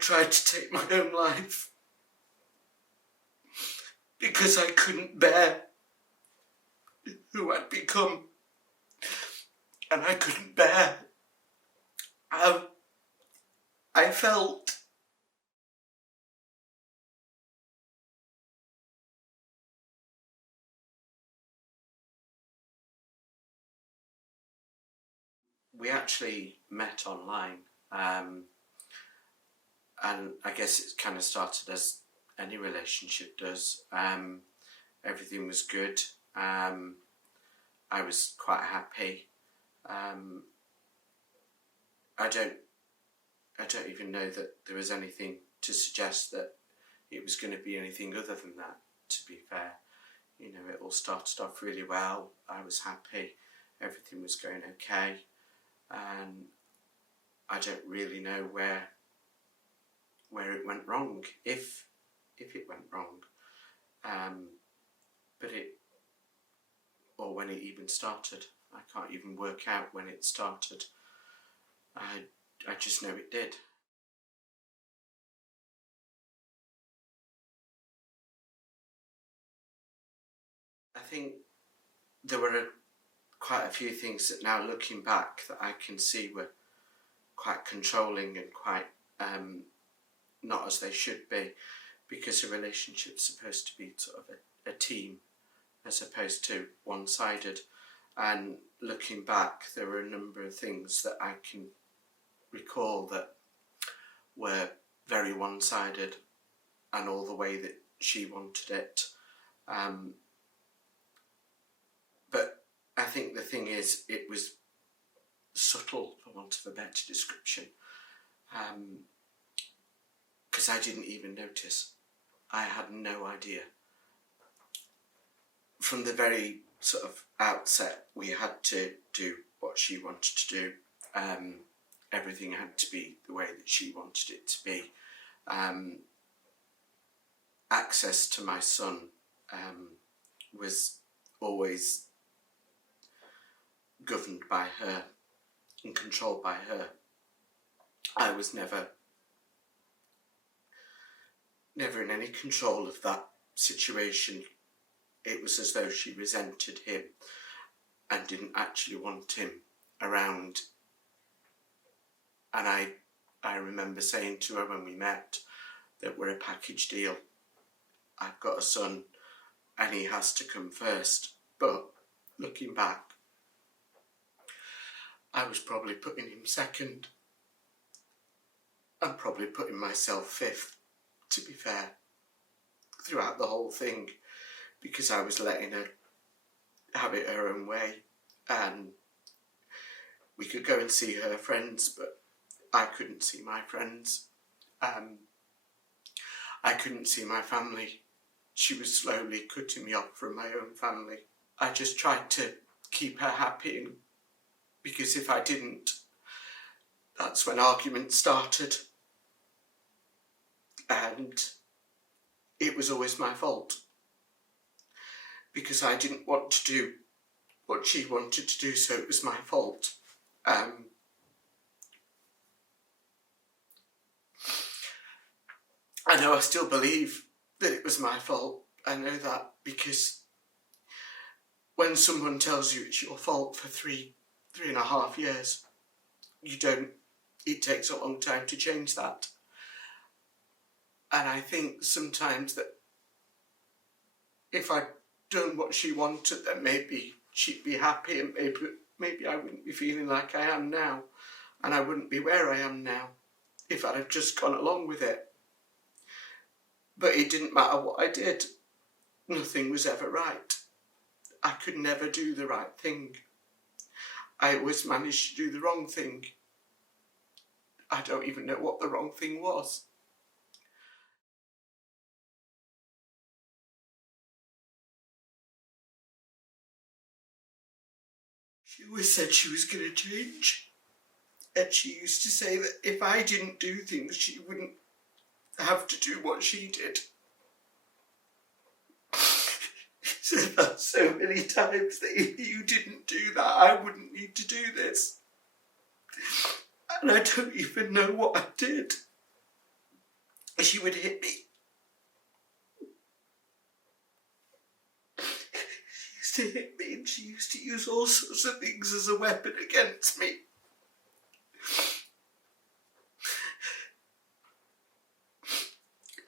tried to take my own life because I couldn't bear who I'd become, and I couldn't bear how I felt. We actually met online, and I guess it kind of started as any relationship does. Everything was good. I was quite happy. I don't even know that there was anything to suggest that it was going to be anything other than that, to be fair. You know, it all started off really well. I was happy. Everything was going okay. And I don't really know where it went wrong, if it went wrong. Or when it even started. I can't even work out when it started. I just know it did. I think there were quite a few things that now looking back that I can see were quite controlling and quite not as they should be, because a relationship's supposed to be sort of a team as opposed to one-sided. And looking back, there were a number of things that I can recall that were very one-sided, and all the way that she wanted it. But I think the thing is, it was subtle, for want of a better description, because I didn't even notice. I had no idea. From the very sort of outset, we had to do what she wanted to do. Everything had to be the way that she wanted it to be. Access to my son was always governed by her and controlled by her. I was never in any control of that situation. It was as though she resented him and didn't actually want him around. And I remember saying to her when we met that we're a package deal. I've got a son and he has to come first. But looking back, I was probably putting him second. I'm probably putting myself fifth, to be fair, throughout the whole thing, because I was letting her have it her own way. And we could go and see her friends, but I couldn't see my friends. I couldn't see my family. She was slowly cutting me off from my own family. I just tried to keep her happy, because if I didn't, that's when arguments started. And it was always my fault, because I didn't want to do what she wanted to do, so it was my fault. I know I still believe that it was my fault. I know that because when someone tells you it's your fault for 3.5 years, it takes a long time to change that. And I think sometimes that if I'd done what she wanted, then maybe she'd be happy, and maybe I wouldn't be feeling like I am now, and I wouldn't be where I am now if I'd have just gone along with it. But it didn't matter what I did. Nothing was ever right. I could never do the right thing. I always managed to do the wrong thing. I don't even know what the wrong thing was. She always said she was going to change. And she used to say that if I didn't do things, she wouldn't have to do what she did. She said that so many times, that if you didn't do that, I wouldn't need to do this. And I don't even know what I did. she would hit me. She used to hit me, and she used to use all sorts of things as a weapon against me.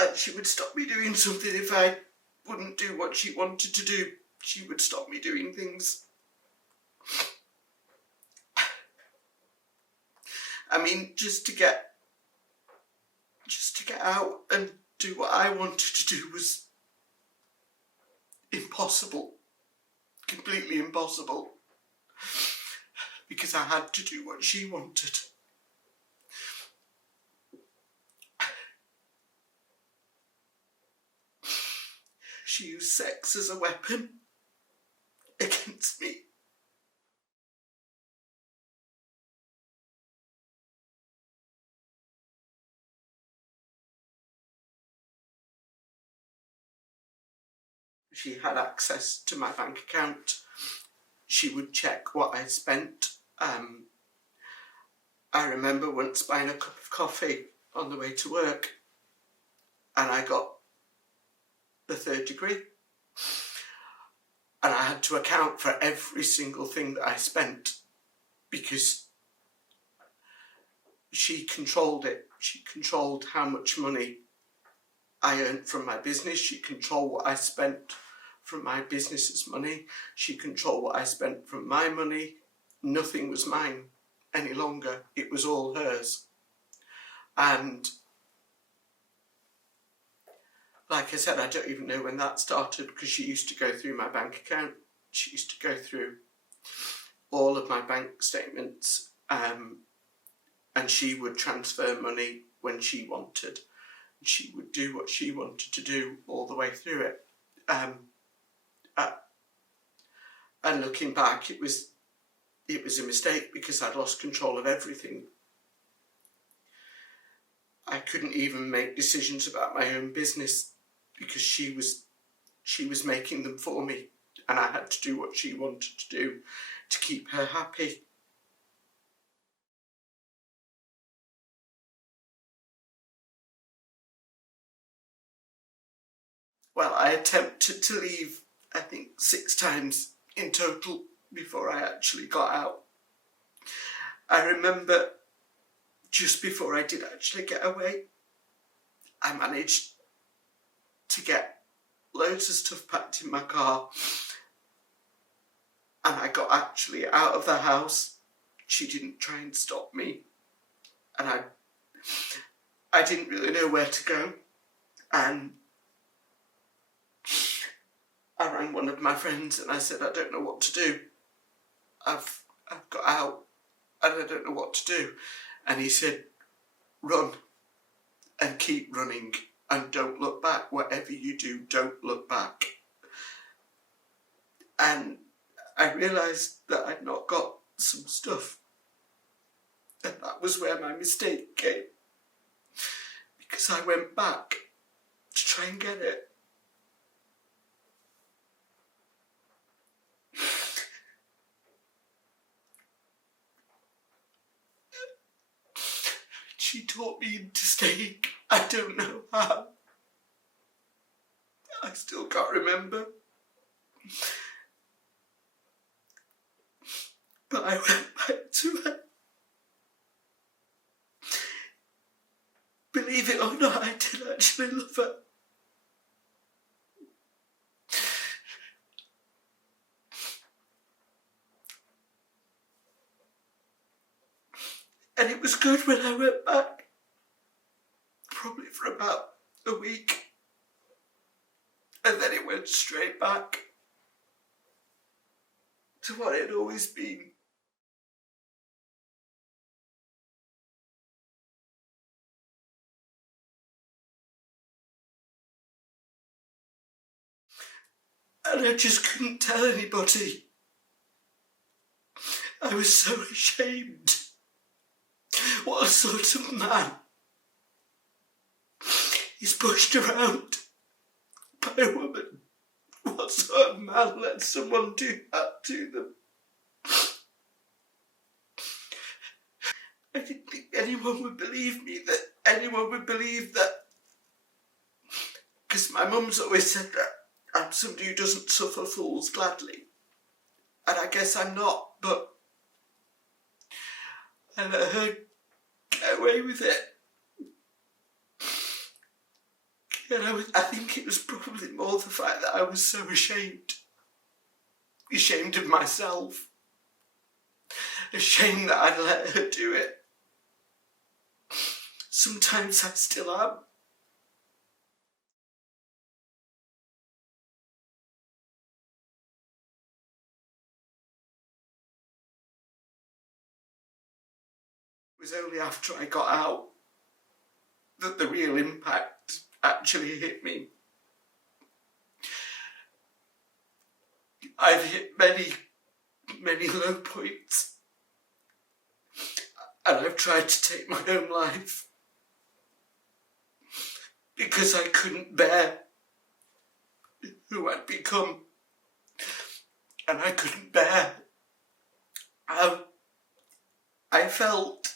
And she would stop me doing something if I wouldn't do what she wanted to do. She would stop me doing things. I mean, just to get out and do what I wanted to do was impossible. Completely impossible. Because I had to do what she wanted. She used sex as a weapon against me. She had access to my bank account. She would check what I spent. I remember once buying a cup of coffee on the way to work, and I got the 3rd degree. And I had to account for every single thing that I spent because she controlled it. She controlled how much money I earned from my business. She controlled what I spent from my business's money. She controlled what I spent from my money. Nothing was mine any longer. It was all hers. And like I said, I don't even know when that started because she used to go through my bank account. She used to go through all of my bank statements, and she would transfer money when she wanted. She would do what she wanted to do all the way through it. And looking back, it was a mistake because I'd lost control of everything. I couldn't even make decisions about my own business because she was making them for me, and I had to do what she wanted to do to keep her happy. Well, I attempted to leave, I think, 6 times in total before I actually got out. I remember just before I did actually get away, I managed to get loads of stuff packed in my car, and I got actually out of the house. She didn't try and stop me, and I didn't really know where to go, and I rang one of my friends and I said, I don't know what to do. I've got out and I don't know what to do. And he said, run and keep running and don't look back. Whatever you do, don't look back. And I realised that I'd not got some stuff. And that was where my mistake came. Because I went back to try and get it. She taught me into staying. I don't know how. I still can't remember. But I went back to her. Believe it or not, I did actually love her. And it was good when I went back. Probably for about a week. And then it went straight back to what it had always been. And I just couldn't tell anybody. I was so ashamed. What sort of man is pushed around by a woman? What sort of man lets someone do that to them? I didn't think anyone would believe me, that anyone would believe that Because my mum's always said that I'm somebody who doesn't suffer fools gladly. And I guess I'm not, but I let her get away with it. And I think it was probably more the fact that I was so ashamed of myself, ashamed that I'd let her do it. Sometimes I still am. It was only after I got out that the real impact actually hit me. I've hit many, many low points, and I've tried to take my own life because I couldn't bear who I'd become, and I couldn't bear how I felt.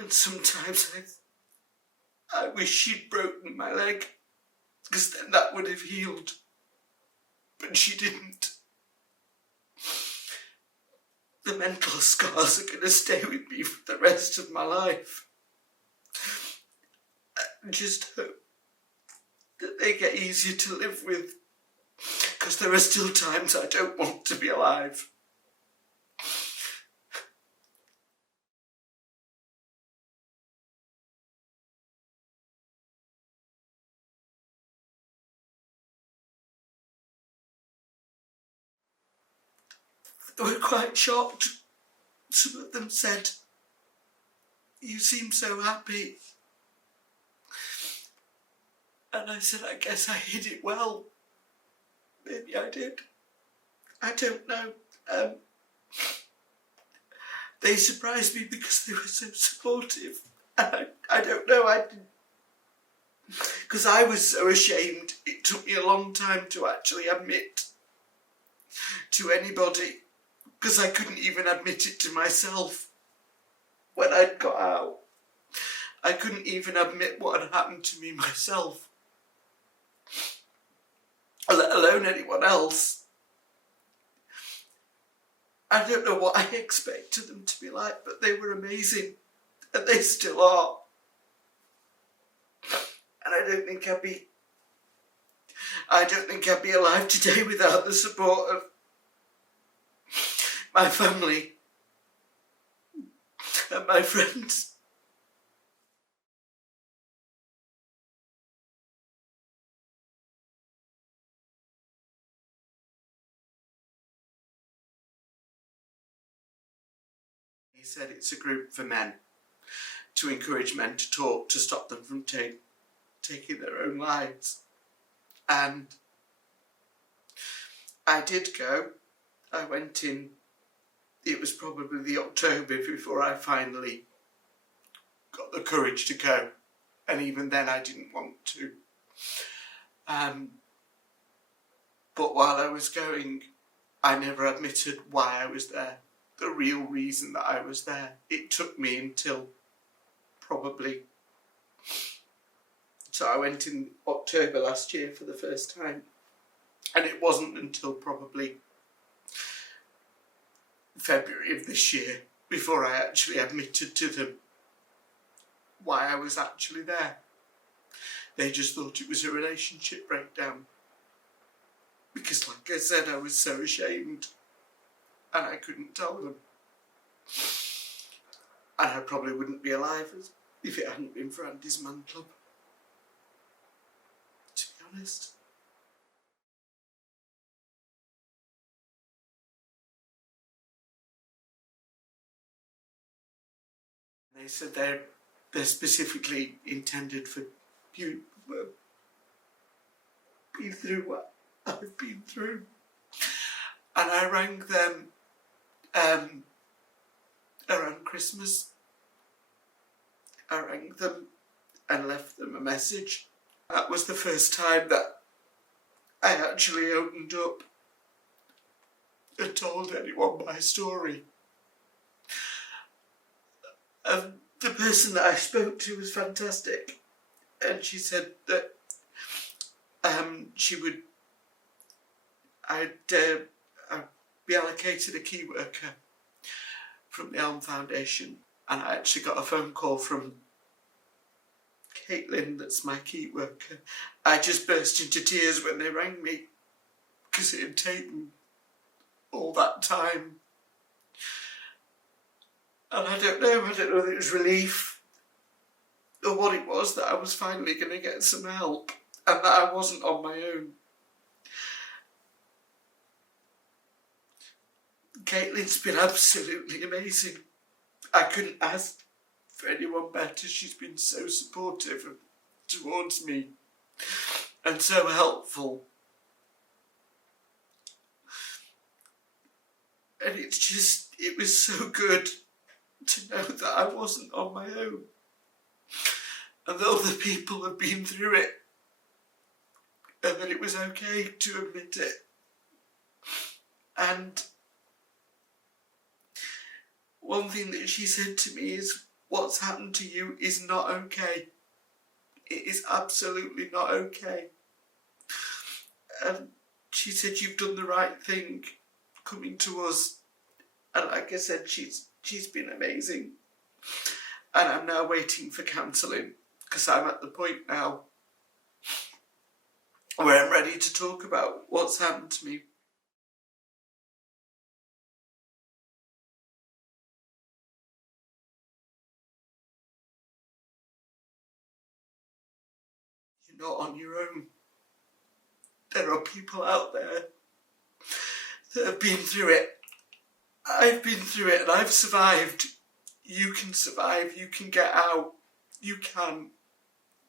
And sometimes I wish she'd broken my leg, because then that would have healed. But she didn't. The mental scars are going to stay with me for the rest of my life. I just hope that they get easier to live with, because there are still times I don't want to be alive. They were quite shocked. Some of them said, "You seem so happy." And I said, "I guess I hid it well." Maybe I did. I don't know. They surprised me because they were so supportive. And I don't know, I didn't. Because I was so ashamed, it took me a long time to actually admit to anybody, because I couldn't even admit it to myself when I'd got out. I couldn't even admit what had happened to me myself, let alone anyone else. I don't know what I expected them to be like, but they were amazing, and they still are. And I don't think I'd be alive today without the support of my family and my friends. He said it's a group for men, to encourage men to talk, to stop them from taking their own lives. And I did go. I went in, it was probably the October before I finally got the courage to go. And even then I didn't want to. But while I was going, I never admitted why I was there, the real reason that I was there. It took me until probably... So I went in October last year for the first time, and it wasn't until probably February of this year before I actually admitted to them why I was actually there. They just thought it was a relationship breakdown, because like I said, I was so ashamed and I couldn't tell them. And I probably wouldn't be alive if it hadn't been for Andy's Man Club, to be honest. They said they're specifically intended for you who have been through what I've been through. And I rang them around Christmas. I rang them and left them a message. That was the first time that I actually opened up and told anyone my story. the person that I spoke to was fantastic, and she said that I'd be allocated a key worker from the Elm Foundation, and I actually got a phone call from Caitlin, that's my key worker. I just burst into tears when they rang me, because it had taken all that time. And I don't know if it was relief or what it was, that I was finally going to get some help and that I wasn't on my own. Caitlin's been absolutely amazing. I couldn't ask for anyone better. She's been so supportive towards me and so helpful. And it was so good to know that I wasn't on my own and that other people have been through it and that it was okay to admit it. And one thing that she said to me is, what's happened to you is not okay. It is absolutely not okay. And she said, you've done the right thing coming to us. And like I said, she's been amazing. And I'm now waiting for counselling, because I'm at the point now where I'm ready to talk about what's happened to me. You're not on your own. There are people out there that have been through it. I've been through it and I've survived. You can survive, you can get out, you can.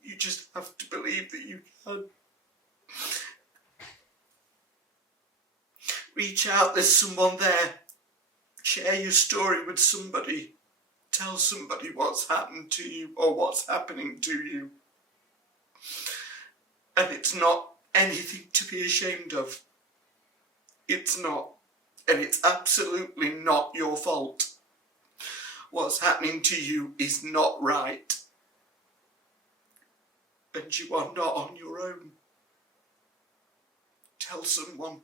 You just have to believe that you can. Reach out, there's someone there. Share your story with somebody. Tell somebody what's happened to you or what's happening to you. And it's not anything to be ashamed of. It's not. And it's absolutely not your fault. What's happening to you is not right. And you are not on your own. Tell someone.